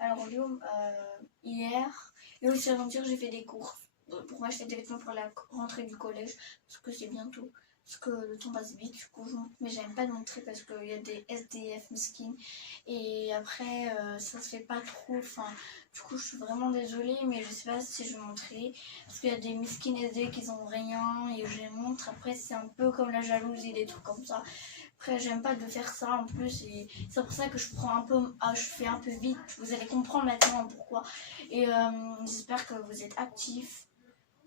Alors, hier, et aussi avant-hier, j'ai fait des courses pour m'acheter des vêtements pour la rentrée du collège, parce que c'est bientôt. Parce que le temps passe vite, du coup, mais j'aime pas le montrer parce qu'il y a des SDF mesquines. Et après, ça se fait pas trop. Enfin, du coup, je suis vraiment désolée, mais je sais pas si je vais montrer. Parce qu'il y a des mesquines SDF qui ont rien et je les montre. Après, c'est un peu comme la jalousie, des trucs comme ça. Après, j'aime pas de faire ça en plus. Et c'est pour ça que je fais un peu vite. Vous allez comprendre maintenant pourquoi. Et j'espère que vous êtes actifs.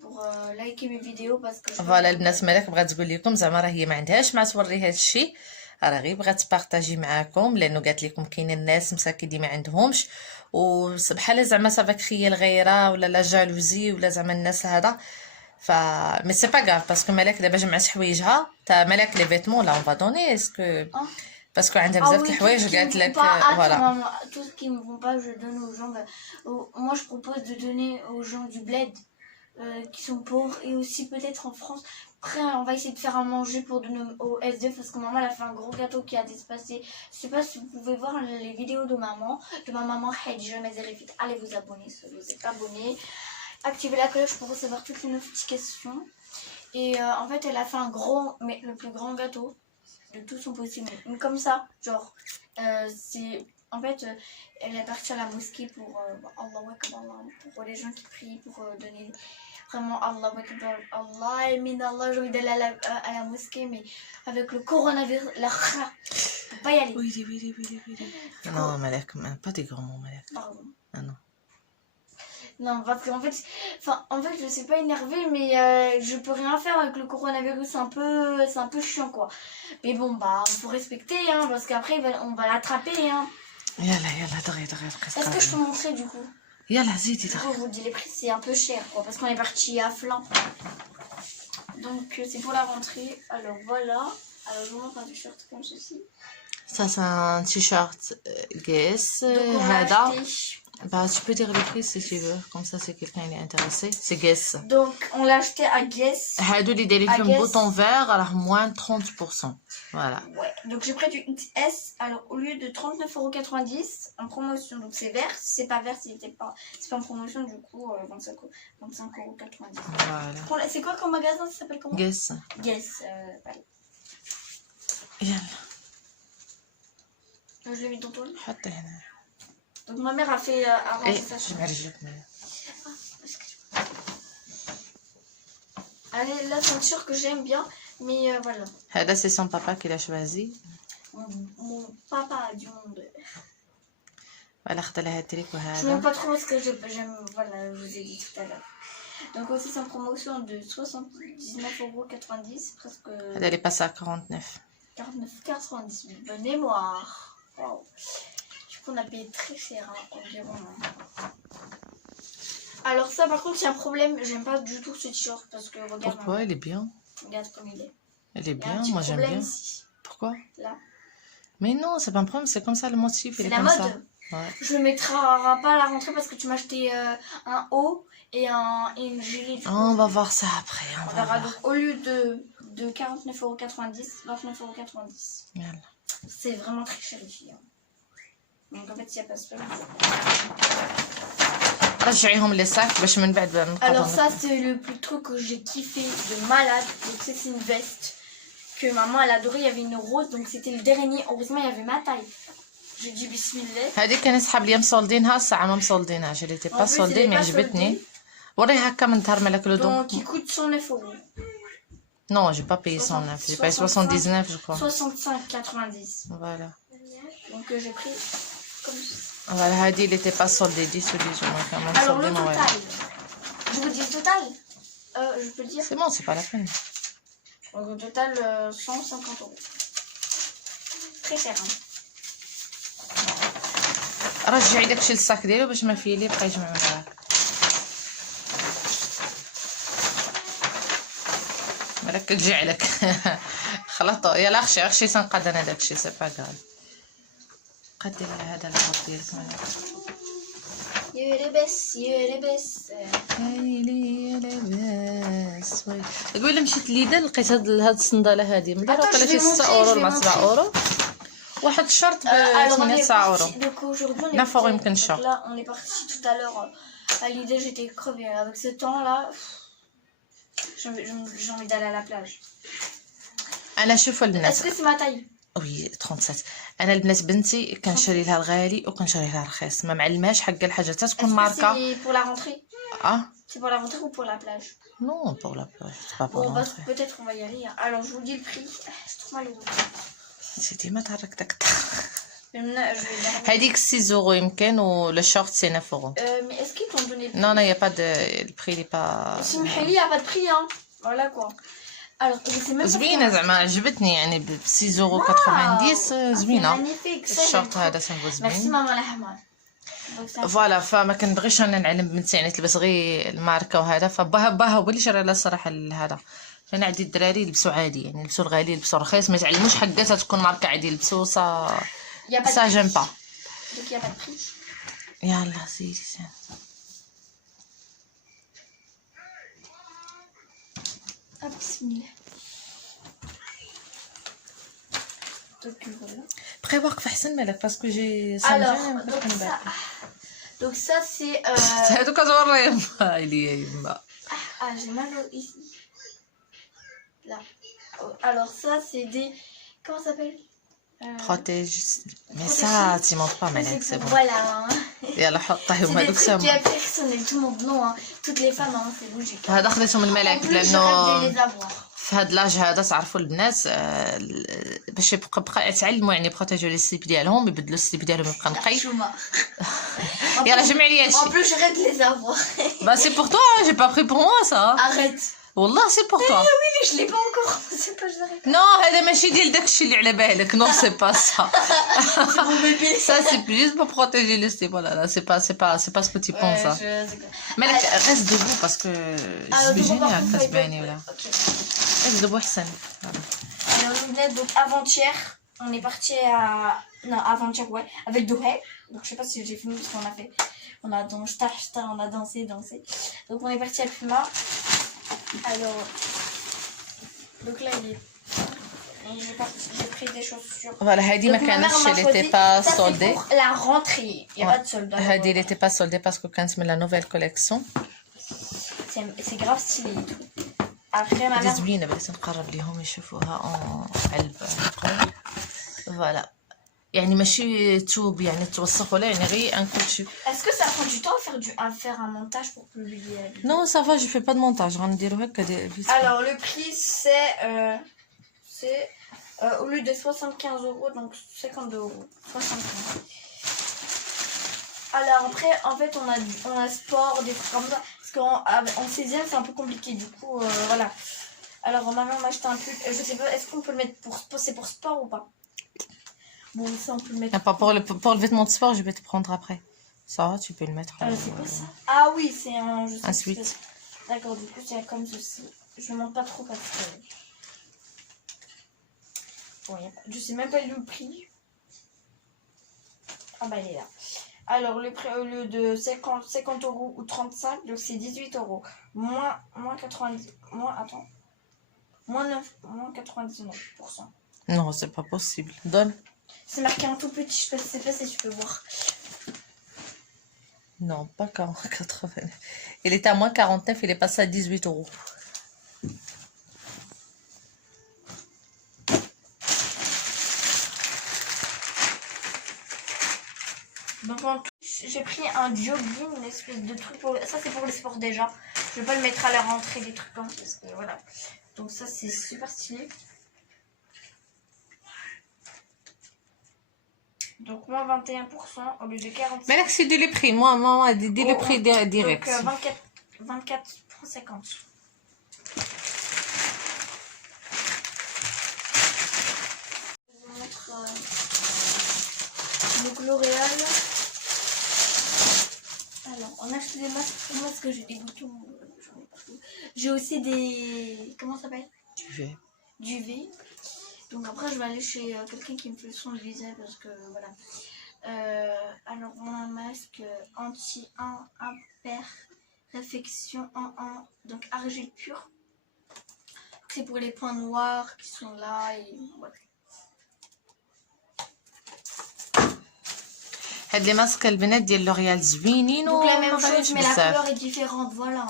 pour liker mes vidéos parce que فوالا البنات مالك بغات تقول لكم زعما راه هي ما عندهاش مع توري هذا الشيء، راه غير بغات تبارطاجي معاكم لانه قالت لكم كاينين الناس مساكين ما عندهمش وبحال زعما صافا كخيل الغيره ولا لا جالوزي ولا زعما الناس هذا. ف مي سي با غاف باسكو مالك دابا جمعت حوايجها تا مالك لي فيتمون لا اون فا دوني اسكو باسكو عندها بزاف د الحوايج قالت لك فوالا tout ce qui me vont pas je donne aux gens. Moi je propose de donner aux gens du bled qui sont pauvres et aussi peut-être en France. Après on va essayer de faire à manger pour donner aux SDF parce que maman elle a fait un gros gâteau qui a dépassé. Je sais pas si vous pouvez voir les vidéos de ma maman Hedja Mezerifit. Allez vous abonner si vous êtes abonnés. Activez la cloche pour recevoir toutes les notifications. Et en fait elle a fait mais le plus grand gâteau de tout son possible. Comme ça, genre c'est... En fait, elle est partie à la mosquée pour pour les gens qui prient, pour donner vraiment Allah Akbar, Allah et min Allah, j'ai envie d'aller à la mosquée, mais avec le coronavirus, là, je peux pas y aller. Oui. Non, Malek, pas des grands mots, Malek. Pardon. Ah non. Non, parce qu'en fait, je sais pas énervée, mais je peux rien faire avec le coronavirus, c'est un peu chiant quoi. Mais bon, bah, faut respecter, hein, parce qu'après, on va l'attraper, hein. يلا دغيا Est-ce que je peux montrer du coup? يلا زيدي Je vous dis les prix, c'est un peu cher quoi, parce qu'on est parti à flanc. Donc c'est pour la rentrée. Alors voilà. Alors je vous montre un t-shirt comme ceci. Ça c'est un t-shirt Guess. Donc on l'a acheté. Bah tu peux dire le prix si tu veux, comme ça c'est quelqu'un il est intéressé. C'est Guess. Donc on l'a acheté à Guess. هادو اللي دايرين فيهم bouton vert راه moins 30%. Voilà. Ouais. Donc j'ai pris du XS. Alors au lieu de 39,90 € en promotion, donc c'est vert. Si c'est pas vert, c'est pas en promotion, du coup 25,90 €. Voilà. C'est quoi comme magasin? Ça s'appelle comment? Guess. Voilà. يلا. Je l'ai mis dans ton lit. حطي هنا. Donc ma mère a fait arranger sa chambre. Allez, là c'est un t-shirt que j'aime bien, mais voilà. هذا c'est son papa qui l'a choisi. Mon papa du monde. Voilà, خدت لها التريك Je وهذا. n'aime pas trop parce que j'aime, voilà, je vous ai dit tout à l'heure. Donc aussi c'est en promotion de 79,90 €, presque. هذا اللي passe à 49. 49,90 €. Bonne mémoire. Wow. Du coup on a payé très cher, hein, environ. Alors ça par contre c'est un problème, j'aime pas du tout ce t-shirt parce que regarde. Pourquoi? Il est bien. Regarde comme il est. Il est bien, il y a un moi j'aime bien. ici. Pourquoi? Là. Mais non, c'est pas un problème, c'est comme ça le motif, il C'est est la comme mode. ça. Ouais. Je le mettrai pas à la rentrée parce que tu m'as acheté un haut et une gilet. On va voir ça après. On verra. Donc au lieu de 49,90 €, 29,90 €. Yalla. C'est vraiment très cher ici. Hein. Donc en fait il n'y a pas de رجعيهم لي صاك باش من بعد نقدر. Alors ça c'est le plus truc que j'ai kiffé de malade. Donc c'est une veste que maman elle adorait, il y avait une rose donc c'était le dernier. Heureusement il y avait ma taille. J'ai dit bismillah. هذيك كان صحاب لي مصولدينها الساعه ما مصولدينهاش اللي تي با صولدي مي عجبتني. وريها هكا من ظهر مالك لو دون. Donc il coûte 109 €. Non, j'ai pas payé 109, j'ai payé 79 je crois. 65,90. Voilà. Donc j'ai pris comme ça. Voilà, هادي اللي تي با صولدي 10 ou 10 moi quand même. Alors le total. Je vous dis le total. Je peux le dire. C'est bon, c'est pas la peine. Donc au total 150 €. Très cher hein. رجعي داكشي للصاك ديالو باش ما فيه لي بقى يجمع معاك. مالك تجي عليك. خلطوا يلا اخشي تنقاد انا داكشي سي با غال. قدي لها هذا العرض ديالك مالك. يا لبس هايلي لاباس. قبيله مشيت ليدل لقيت هاد الصنداله هادي مديره وقيله شي 6 € ولا 7 €. واحد الشرط ب Alors, on 8 est €. parti. Donc, aujourd'hui, on est نفر parti. يمكن Donc, شهر. là, on est parti tout à l'heure à l'idée, j'étais crevée. Avec ce temps-là, j'ai envie d'aller à la plage. انا شوفوا Est-ce البنات que c'est ma taille? وي 37. انا البنات بنتي كنشري لها الغالي وكنشري لها الرخيص، ما معلماش حق الحاجه حتى تكون Est-ce que ماركه. c'est pour la rentrée? اه C'est pour la rentrée ou pour la plage? نو بور لا بلاج با Bon, بور bah, peut-être on va y aller. Hein. Alors, je vous dis le prix. C'est trop mal les autres. انت ديما تحرك داك Je vais garder. هذيك 6 € يمكن ولو شورت سي 9 €. Mais est-ce qu'ils t'ont donné le prix? Non, non, il n'y a pas de. Le prix n'est pas. Simheli, il n'y a pas de prix, hein. Voilà quoi. Alors, je sais même pas. زوينة زعما عجبتني يعني ب 6,90 Ah, €. c'est زوينة. magnifique. Ça, j'aime الشورت trop. هذا تنقول Merci زوين. maman la hamad. Donc, ça- فوالا فما كنبغيش انا نعلم بنتي يعني تلبس غير الماركه وهذا، فباها هو اللي شرى لها الصراحه هذا. انا عندي الدراري يلبسوا عادي يعني يلبسوا الغالي يلبسوا الرخيص، ما يتعلموش حقاتها تكون ماركه عادي يلبسوا صا. Il y a pas de Ça prix. j'aime pas. Donc, il n'y a pas de prix. يلا زيدي زين. Ah, bismillah. Donc, voilà. بقي واقفه احسن مالك باسكو جي Alors, donc ça c'est. هادو كتوري يما ليا يما. Ah, j'ai mal ici. Là. Alors, ça c'est des. Comment ça s'appelle? بروتيج. مي سا تي مونط با مالك سي بون. Voilà. يلا حطيه C'est هما des دوك trucs qui سما. est personnel, tout le monde non, hein. Toutes les femmes, hein, c'est logique. هذا خديتهم من En الملاك plus, je لانه rêve de les avoir. في هاد لاج هذا تعرفوا البنات باش يبقى يتعلموا يعني بروتيجيو لي سليب ديالهم، يبدلوا السليب ديالهم يبقى نقي. Chouma. يلا جمع لي En هادشي. plus, je rêve de les avoir. با سي بور توا جي با بري بور موا سا. Arrête. والله سي بور توا. Oui, je l'ai pas encore. C'est pas, je l'arrête. نو هذا ماشي ديال داكشي اللي على بالك. نو سي با سا. C'est mon bébé. Ça c'est juste pour protéger les slip. Voilà, là c'est pas ce que tu penses. Ouais, Hein. Mais Mais là, reste debout parce que je suis génial quand tu baignes là. Ok. Reste debout Hassan. Voilà. Alors, nous venons donc avant-hier, on est parti à. Non, avant-hier, ouais, avec Dohé. Donc, je sais pas si j'ai fini ce qu'on a fait. On a dansé, on a dansé. Donc, on est parti à Puma. Alors. Donc là, il est. J'ai pris des chaussures. Voilà, Heidi Donc, ma mère Makanesh, m'a elle choisi. n'était pas Ça, c'est soldée. pour la rentrée. Il n'y a pas de solde. Heidi, elle n'était pas soldée parce que quand c'est la nouvelle collection. C'est grave stylé et tout. Après, ma mère. زوينة بس نقرب ليهم يشوفوها علب. Voilà. يعني ماشي توب يعني توسخ ولا يعني غير ان كوتشي. Est-ce que ça prend du temps à faire un montage pour publier? Non, ça va, je fais pas de montage. غنديرو هكا vite. Alors, le prix, c'est au lieu de 75 €, donc 52 €. 75. Alors, après, en fait, on a sport, des trucs comme ça. Parce qu'en 16e, c'est un peu compliqué. Du coup, voilà. Alors, ma mère m'a acheté un pull. Je sais pas, est-ce qu'on peut le mettre c'est pour sport ou pas? Bon, ça, on peut le mettre. Ah, pas pour le vêtement de sport, je vais te prendre après. Ça, tu peux le mettre. C'est quoi ça? Ah oui, c'est un. Je sais Un pas. sweat. D'accord, du coup, c'est comme ceci. Je ne monte pas trop parce que. Bon, je sais même pas le prix. Ah bah, il est là. Alors, le prix au lieu de 50 € ou 35, donc c'est 18 €. Moins 90. Attends. Moins 99%. Non, c'est pas possible. Donne. C'est marqué en tout petit, je sais pas si tu peux voir. Non, pas 80. Il était à moins 49, il est passé à 18 €. Donc en tout, j'ai pris un jogging, une espèce de truc. Ça c'est pour le sport déjà. Je vais pas le mettre à la rentrée, des trucs comme ça. Parce que, voilà. Donc ça c'est super stylé. Donc moins 21% au lieu de 45%. Mais là, c'est dit le prix. Moi, dis le prix direct. Donc 24,50 €. Je vous montre donc L'Oréal. Alors, on a acheté des masques pour moi parce que j'ai des boutons. J'en ai partout. J'ai aussi des. Comment ça s'appelle? Du V. Donc après, je vais aller chez quelqu'un qui me fait le son de visage parce que voilà. Alors, on a un masque anti-imperfection en donc argile pure. C'est pour les points noirs qui sont là et voilà. هاد لي ماسك البنات ديال لوريال زوينين Donc la même وما غاليينش chose, mais la بزاف. couleur est différente, voilà.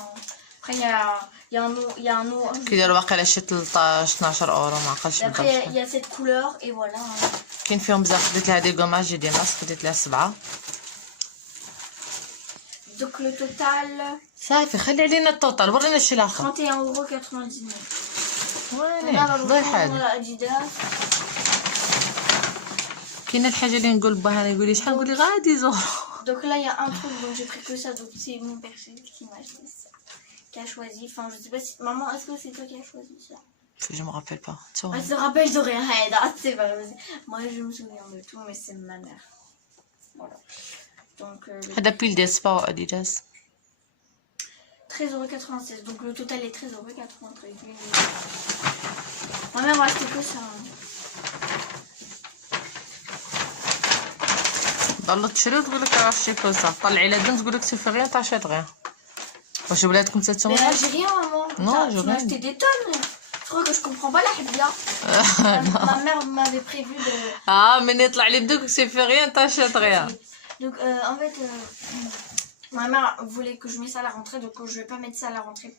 Après, il y a un noir. كيديروا واقيلا شي 13 12 اورو ما عقلتش Après, بالضبط. il y a cette couleur, et voilà. كاين فيهم بزاف. درت لها دي كوماج دي ماسك درت لها 7. Donc le total, صافي خلي علينا التوتال ورينا الشي الاخر. 31,99 €. ويلي On va الله prendre يحال. Adidas. كاينه الحاجه اللي نقول باها يقول لي شحال نقول لي غادي زهر. Donc là, il y a un truc, donc j'ai pris que ça, donc c'est mon perso qui m'a acheté ça. Qui a choisi, enfin je sais pas si... Maman, est-ce que c'est toi qui as choisi ça? Je me rappelle pas. Elle se rappelle de rien, c'est pas vrai. Moi je me souviens de tout, mais c'est ma mère. Voilà. Donc هذا بيل دي سبا اديداس. 13,96 €, donc le total est 13,93 €. Ma mère m'a acheté que ça. ضلت تشري وتقول لك راه شي كوسه طلعي لها تقول لك سيفي غير طاشيط غير. واش ولادكم Mais تتسموا؟ là j'ai rien maman. Non, Tu j'ai m'as rien. acheté des tonnes. Je crois que je comprends pas la hibia. Ma mère m'avait prévu de... من يطلع لي بدوك سيفي غير طاشيط غير. Donc en fait, ma mère voulait que je mette ça à la rentrée, donc je vais pas mettre ça à la rentrée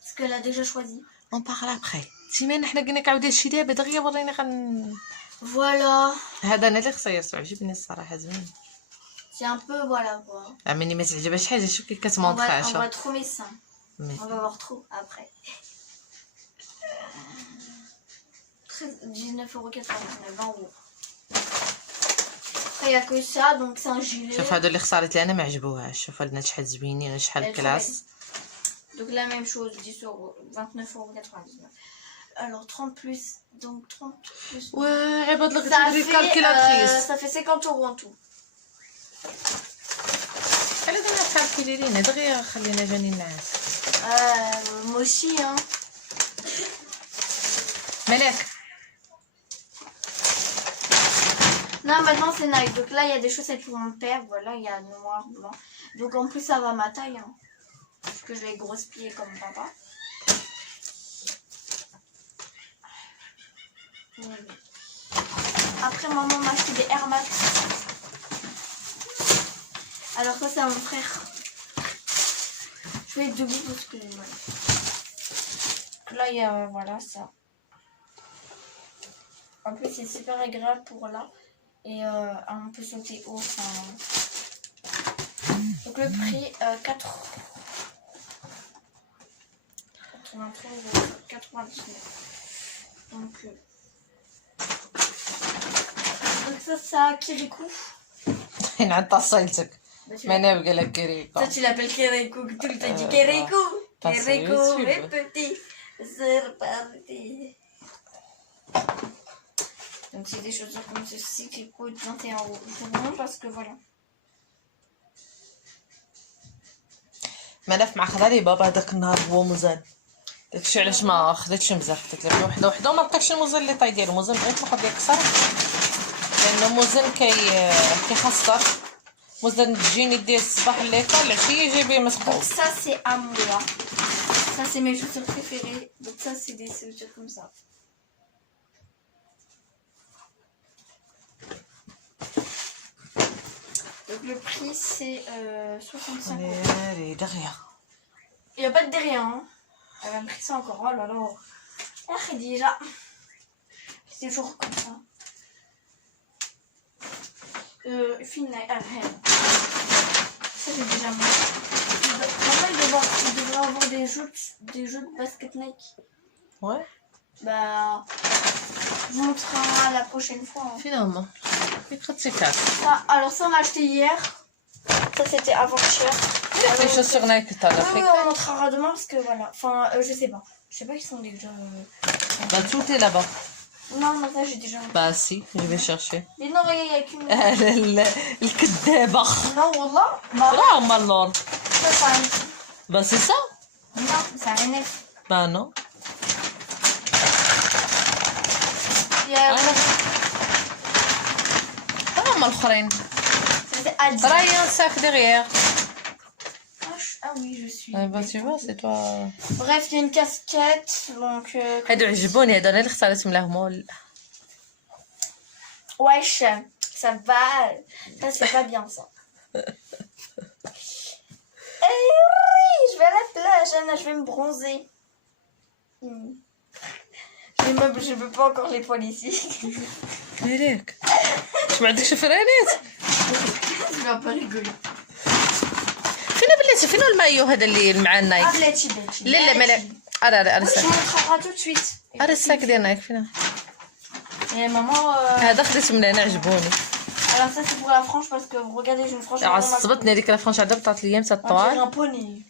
parce qu'elle a déjà choisi. On parle après. سيمان حنا قلنا عاودي هادشي دابا دغيا وريني Voilà. هذا انا اللي خصير عجبني الصراحه زوين. C'est un peu voilà quoi. عمني ما تعجبهاش حاجه شوف كي On كتمونطخا voit شوف. trop mes seins. On va voir trop après. 19,99 €, 20 €. Après il y a que ça, donc c'est un gilet. شوف هادو اللي خسرت لي انا ما عجبوهاش. شوف هادنا شحال زوينين شحال كلاس. Donc la même chose, 10 €, 29,99 €. Alors 30 plus, donc 30 plus. واه عباد الله Ça كتديري كالكيلاتريس. ça fait 50 € en tout. على قلنا كالكيلي لينا دغيا خلينا جاني الناس. Moi aussi hein. ملاك. Non, maintenant c'est Nike. Donc là, il y a des chaussettes pour mon père. Voilà, il y a noir, blanc. Donc en plus, ça va à ma taille. Hein. Parce que je vais grosse pied comme papa. Après, maman m'a acheté des Air Max. Alors ça, c'est à mon frère. Je vais être debout parce que... Voilà. Là, il y a... voilà, ça. En plus, c'est super agréable pour là. Et on peut sauter haut. Enfin... Donc le prix, 83,99 €. Donc ça, c'est à Kirikou. نعطى صيلتك. Bah, tu ما نبقى لك كريكا. ça, tu l'appelles Kirikou. Tout le temps, dit Kirikou. Parce que Kirikou, je mes suis- petits. C'est reparti. Donc c'est des chaussures comme ceci qui coûtent 21 €. Je vous montre parce que voilà. ملف مع خضري بابا داك النهار هو مزال. داكشي علاش ما خديتش مزال خديت لك وحده وما لقيتش الموزن اللي طاي ديالو. الموزن بغيت ناخذ لك صراحه لانه موزن كيخسر. موزن تجيني ديال الصباح الليكا العشيه يجي بيه Donc مسقوط. ça c'est à moi. Ça c'est mes chaussures préférées. Donc ça c'est des chaussures comme ça. Donc le prix c'est 65 €. ناري دغيا. Il n'y a pas de derrière. Hein. Elle m'a pris ça encore. Oh là là. Ah déjà. C'est toujours comme ça. Finlay. Ça j'ai déjà mis. Maman il devrait avoir des jeux de basket Nike. Ouais. Bah, je vous montrerai la prochaine fois. Hein. Finalement. Ça, alors ça on a acheté hier. Ça c'était avant-hier. Les chaussures Nike que t'as Oui, on montrera demain parce que voilà. Enfin, je sais pas. Je sais pas qu'ils sont déjà. Bah tout est là-bas. Non, non, ça j'ai déjà. Bah si, je vais chercher. Mais non, il y a qu'une. الكدابة. Non, wallah. Bah, راه هما اللون. ça, ça a un- Bah c'est ça. Non, ça a un F. Bah non. Il y a. هما الآخرين. Ça c'est Adi. راهي un sac derrière. Ah oui, je suis. Bah tu vois, c'est toi. Bref, il y a une casquette. Donc. هادو عجبوني هادو انا اللي اختاريتهم لهم. Wesh. Ça va. Ça, c'est pas bien, ça. Je vais à la plage, Anna, je vais me bronzer. Je veux pas encore les poils ici. مالك شو ما عندكش فرانات Je vais pas rigoler. فينا بلاتي فين المايو هذا اللي مع Ah, النايك Bletchy. لا مالك ارى Je الساك vous montrera tout de suite. ارى الساك ديال نايك فينا Et maman... هذا خديت من هنا عجبوني Alors ça, c'est pour la frange parce que, regardez, j'ai une frange... عصبتني هذيك الفرنش عاد بطات لي متى On dirait الطوال un poney.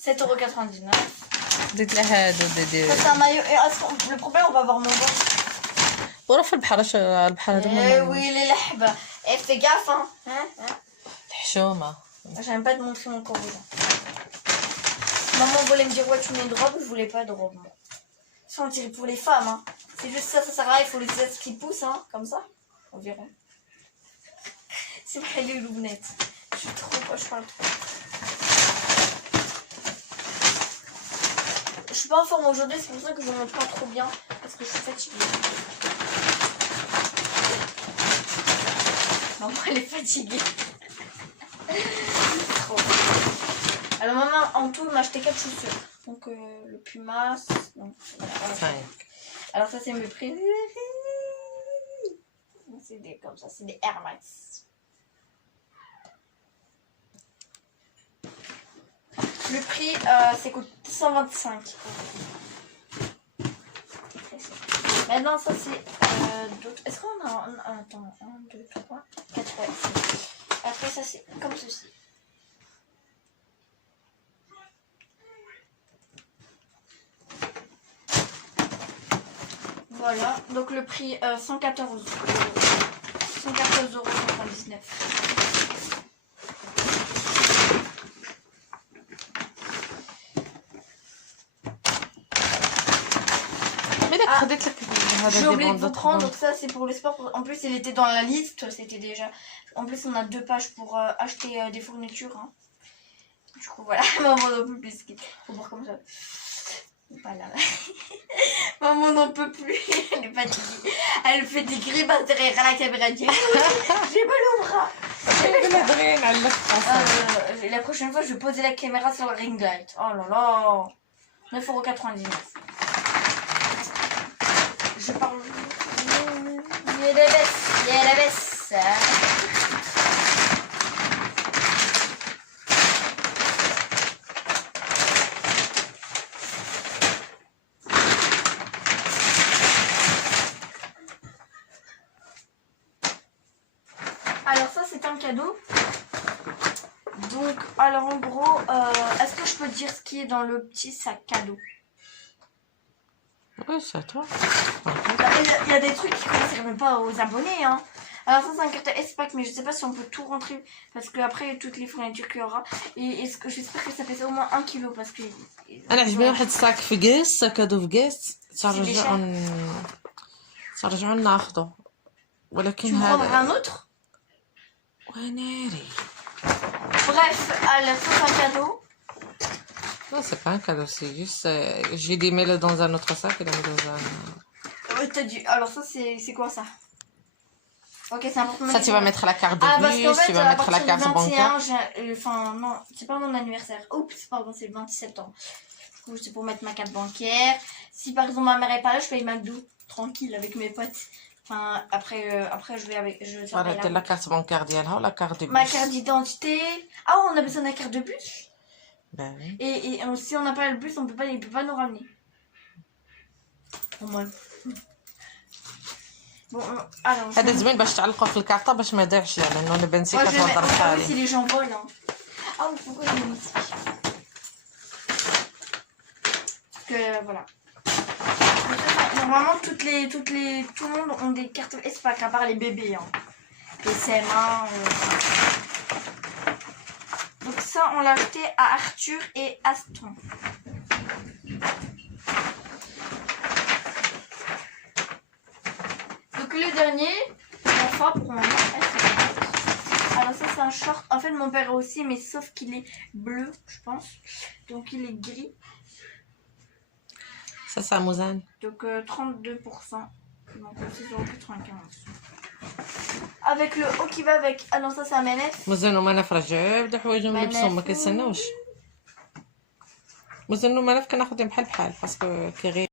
7,99 €. درت لها هادو Ça, دي c'est un maillot. Et le problème, on va voir mon ventre. ورا في البحر البحر هذا Eh oui, les lahba. Eh, fais gaffe, hein. الحشومه J'aime pas te montrer mon corps. Maman voulait me dire, ouais, tu mets une robe. Je voulais pas de robe, moi. Ça, on dirait pour les femmes, hein. C'est juste ça sert à rien. Il faut les têtes qui poussent, hein. Comme ça. On verra. C'est pas les lounettes. Je suis trop... Je parle trop. Je suis pas en forme aujourd'hui, c'est pour ça que je ne montre pas trop bien. Parce que je suis fatiguée. Maman, elle est fatiguée. Trop. Alors maman, en tout, m'a acheté 4 chaussures. Donc le Pumas. Donc, voilà. Alors ça, c'est mes préférés. C'est des comme ça, c'est des Air Max. Le prix, c'est coûte 125 €. Maintenant, ça c'est d'autres. Est-ce qu'on a attends, 1, 2, 3, 4 fois. Après, ça c'est comme ceci. Voilà, donc le prix 114 €. 114,99 €. خديت لك هذا J'ai دي oublié de vous بوندات prendre, donc ça c'est pour le sport. En plus, il était dans la liste, c'était déjà. En plus, on a 2 pages pour acheter des fournitures. Hein. Du coup, voilà, maman n'en peut plus. Faut voir comme ça. Voilà. Maman n'en peut plus, elle est fatiguée. Elle fait des grimaces derrière la caméra. J'ai mal au bras. La prochaine fois, je vais poser la caméra sur le ring light. Oh là là. 9,99 €. Je parle. Il la baisse. Alors ça, c'est un cadeau. Donc, alors en gros, est-ce que je peux dire ce qui est dans le petit sac cadeau? Oui, c'est toi. Il y a des trucs qui ne concernent pas aux abonnés. Hein. Alors ça, c'est un carton S-Pack, mais je sais pas si on peut tout rentrer. Parce qu'après, toutes les fournitures qu'il y aura. Et j'espère que ça pèse au moins 1 kg. Parce que... انا عجبني واحد الساك في قيس كادو في قيس ترجعوا ناخذه ولكن Tu me prendras هذا un autre? وناري Bref, alors ça, c'est un cadeau. Non, c'est pas un cadeau, c'est juste j'ai dit mets-le dans un autre sac et le mets dans un T'as dit... Alors ça, c'est quoi ça? Ok, c'est important. ça tu vas mettre la carte de parce qu'en bus, fait, tu vas mettre la carte 21, bancaire. Enfin, non, c'est pas mon anniversaire. Oups, pardon, c'est le 27 septembre. Du coup, c'est pour mettre ma carte bancaire. Si par exemple ma mère est pas là, je paye McDo tranquille avec mes potes. Enfin, après je vais avec. Voilà, t'as la carte bancaire ديالها ou la carte de bus. Ma carte d'identité. Ah, on a besoin de la carte de bus. Ben oui. Et si on n'a pas le bus, il peut pas nous ramener. Au moins. Bon, alors. هذا زوين باش تعلقوا في الكارطه باش ما يضيعش لانه انا بنتي كتوضر Si بحالي. les gens volent. Hein. Ah, pourquoi je l'ai mis ici? Parce que voilà. Normalement, tout le monde ont des cartes S-Pack, à part les bébés. Hein. Les CM1. Donc ça, on l'a acheté à Arthur et Aston. Donc le dernier, enfin pour maman, alors ça c'est un short. En fait, mon père aussi, mais sauf qu'il est bleu, je pense. Donc il est gris. Ça, c'est à Mouzane. Donc 32%. Donc 6,95 €. avec le haut qui va avec. Ah non, ça c'est un manef. مازالوا منف راه بدا حوايجهم لبسهم ما كيستناوش. مازالوا منف كناخذهم بحال باسكو كي غير